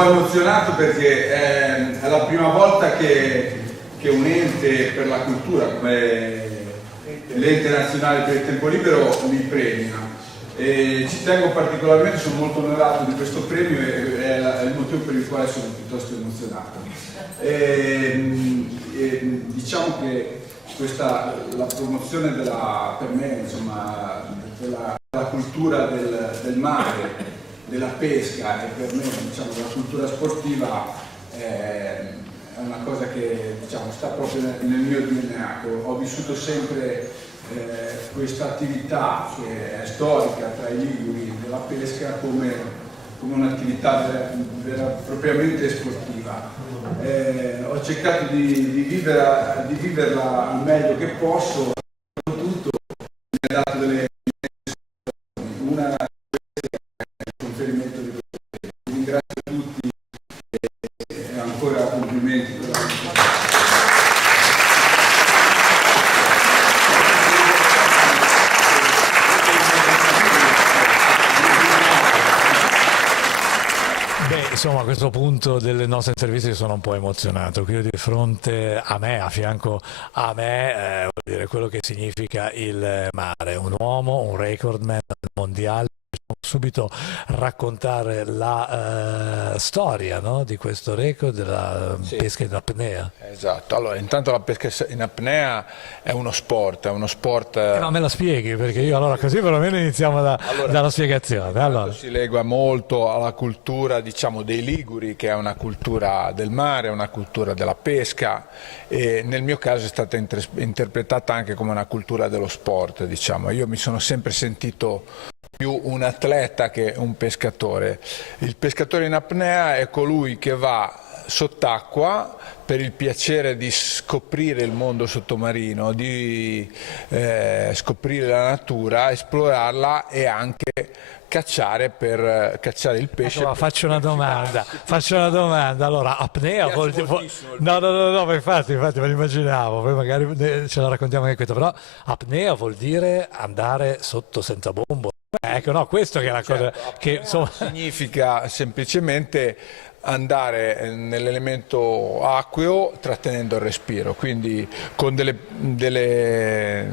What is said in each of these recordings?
po' emozionato perché è la prima volta che un ente per la cultura come l'ente nazionale per il tempo libero mi premia. E ci tengo particolarmente, sono molto onorato di questo premio e è il motivo per il quale sono piuttosto emozionato. Diciamo che la promozione per me, insomma, della cultura del mare, della pesca e per me, diciamo, della cultura sportiva è una cosa che, diciamo, sta proprio nel mio DNA. Ho vissuto sempre questa attività che è storica tra i liguri della pesca come un'attività propriamente sportiva. Ho cercato di viverla al meglio che posso, soprattutto mi ha dato delle una conferimento di questo. Ringrazio tutti e ancora complimenti per la Insomma, a questo punto delle nostre interviste sono un po' emozionato. Qui di fronte a me, a fianco a me, vuol dire quello che significa il mare. Un uomo, un recordman mondiale. Subito raccontare la storia, no? Di questo record della pesca in apnea. Esatto, allora intanto la pesca in apnea è uno sport. Ma me la spieghi, perché io allora così perlomeno iniziamo dalla spiegazione. Allora. Si lega molto alla cultura, diciamo, dei liguri, che è una cultura del mare, una cultura della pesca, e nel mio caso è stata interpretata anche come una cultura dello sport, diciamo. Io mi sono sempre sentito più un atleta che un pescatore. Il pescatore in apnea è colui che va sott'acqua per il piacere di scoprire il mondo sottomarino, di scoprire la natura, esplorarla e anche cacciare per cacciare il pesce. Allora, faccio una domanda. Allora, apnea vuol dire... No, ma infatti me lo immaginavo, poi magari ce la raccontiamo anche questa, però apnea vuol dire andare sotto senza bombo. Ecco, no, questo che è la cosa che insomma significa semplicemente andare nell'elemento acqueo trattenendo il respiro, quindi con delle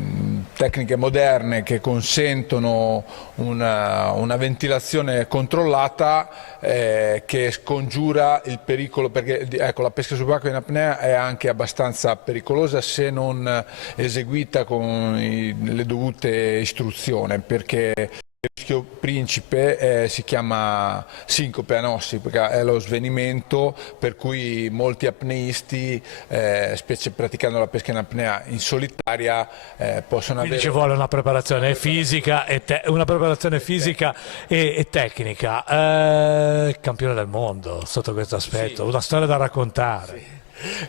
tecniche moderne che consentono una ventilazione controllata che scongiura il pericolo, perché ecco, la pesca subacquea in apnea è anche abbastanza pericolosa se non eseguita con le dovute istruzioni, perché il rischio principe si chiama sincope anossia, è lo svenimento per cui molti apneisti, specie praticando la pesca in apnea in solitaria, possono quindi avere... ci vuole una preparazione fisica e tecnica. Campione del mondo sotto questo aspetto, una storia da raccontare.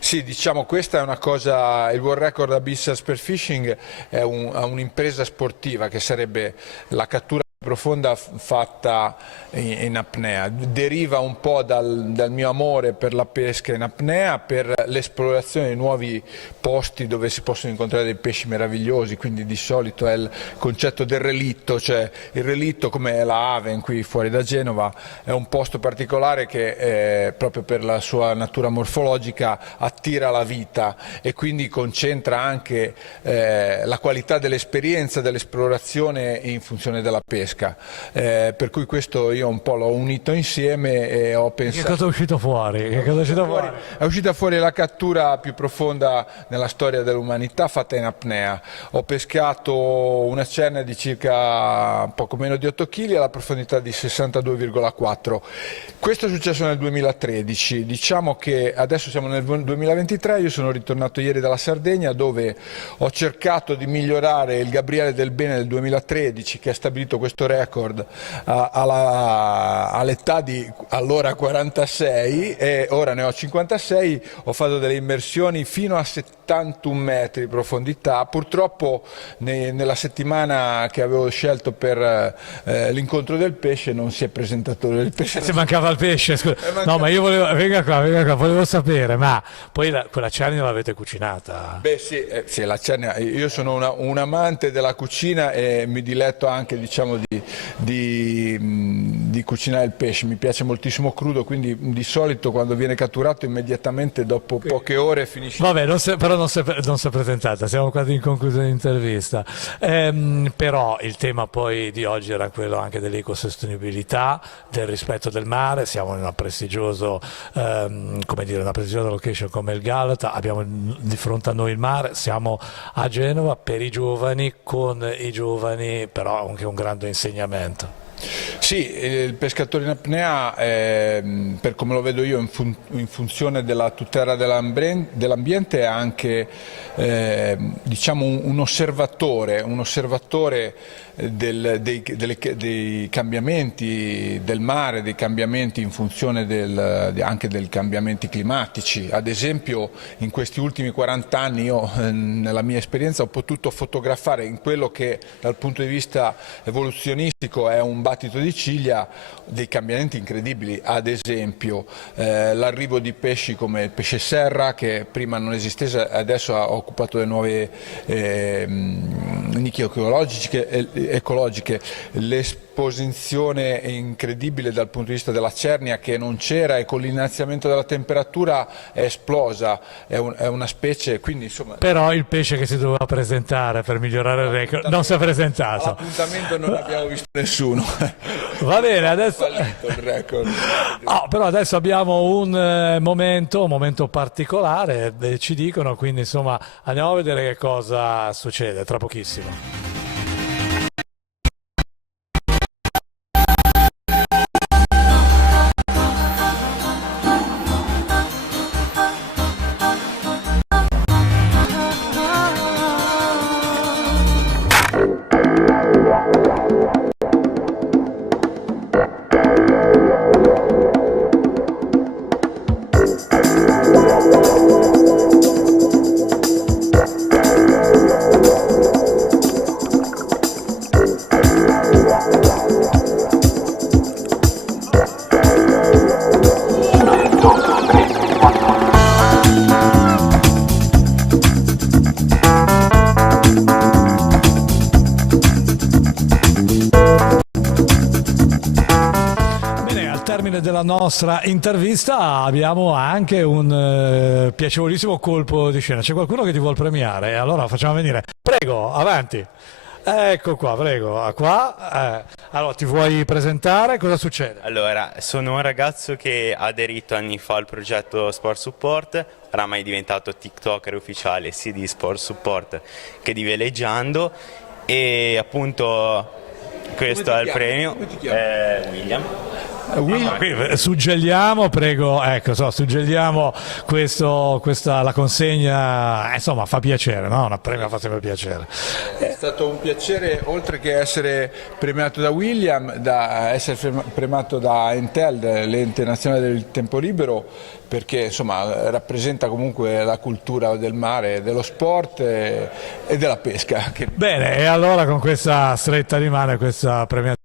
Sì, diciamo, questa è una cosa, il World Record Abyssal Spearfishing è un'impresa sportiva che sarebbe la cattura profonda fatta in apnea, deriva un po' dal mio amore per la pesca in apnea, per l'esplorazione di nuovi posti dove si possono incontrare dei pesci meravigliosi, quindi di solito è il concetto del relitto, cioè il relitto, come la Haven qui fuori da Genova, è un posto particolare che proprio per la sua natura morfologica attira la vita e quindi concentra anche la qualità dell'esperienza, dell'esplorazione in funzione della pesca. Per cui questo io un po' l'ho unito insieme e ho pensato... Che cosa è uscito fuori? È uscita fuori la cattura più profonda nella storia dell'umanità fatta in apnea. Ho pescato una cerna di circa poco meno di 8 kg alla profondità di 62,4. Questo è successo nel 2013, diciamo che adesso siamo nel 2023, io sono ritornato ieri dalla Sardegna dove ho cercato di migliorare il Gabriele del Bene del 2013 che ha stabilito questo record all'età di allora 46 e ora ne ho 56, ho fatto delle immersioni fino a 71 metri di profondità, purtroppo nella settimana che avevo scelto per l'incontro del pesce non si è presentato il pesce. Se mancava il pesce, scusa. No, ma io volevo, venga qua, volevo sapere, ma poi quella cernia l'avete cucinata? Beh sì, la cernia, io sono un amante della cucina e mi diletto anche, diciamo, di di cucinare il pesce, mi piace moltissimo crudo, quindi di solito quando viene catturato immediatamente dopo poche ore finisce. Vabbè, però non si è presentata, siamo quasi in conclusione dell'intervista. Però il tema poi di oggi era quello anche dell'ecosostenibilità, del rispetto del mare, siamo in una prestigiosa location come il Galata, abbiamo di fronte a noi il mare, siamo a Genova per i giovani, con i giovani però anche un grande insegnamento. Sì, il pescatore in apnea, per come lo vedo io, in funzione della tutela dell'ambiente è anche diciamo un osservatore dei cambiamenti del mare, dei cambiamenti in funzione anche dei cambiamenti climatici. Ad esempio in questi ultimi 40 anni io nella mia esperienza ho potuto fotografare in quello che dal punto di vista evoluzionistico è un battito di ciglia dei cambiamenti incredibili, ad esempio l'arrivo di pesci come il pesce serra che prima non esisteva, adesso ha occupato le nuove nicchie ecologiche, l'esposizione incredibile dal punto di vista della cernia che non c'era e con l'innalzamento della temperatura è esplosa, è una specie, quindi insomma. Però il pesce che si doveva presentare per migliorare il record non si è presentato. All'appuntamento non abbiamo visto nessuno. Va bene, adesso. Il record. Però adesso abbiamo un momento particolare, ci dicono, quindi insomma andiamo a vedere che cosa succede tra pochissimo. Della nostra intervista abbiamo anche un piacevolissimo colpo di scena. C'è qualcuno che ti vuol premiare? Allora facciamo venire. Prego, avanti. Ecco qua, prego. Qua. Allora, ti vuoi presentare? Cosa succede? Allora, sono un ragazzo che ha aderito anni fa al progetto Sport Support, oramai è diventato TikToker ufficiale sia di Sport Support che di Veleggiando, e appunto questo è il premio. Come ti chiami? William. Qui suggelliamo, prego, ecco, suggelliamo la consegna, insomma fa piacere, no? Una premia fa sempre piacere. È stato un piacere, oltre che essere premiato da William, da essere premiato da Entel, l'ente nazionale del tempo libero, perché insomma rappresenta comunque la cultura del mare, dello sport e della pesca. Bene, e allora con questa stretta di mano e questa premiazione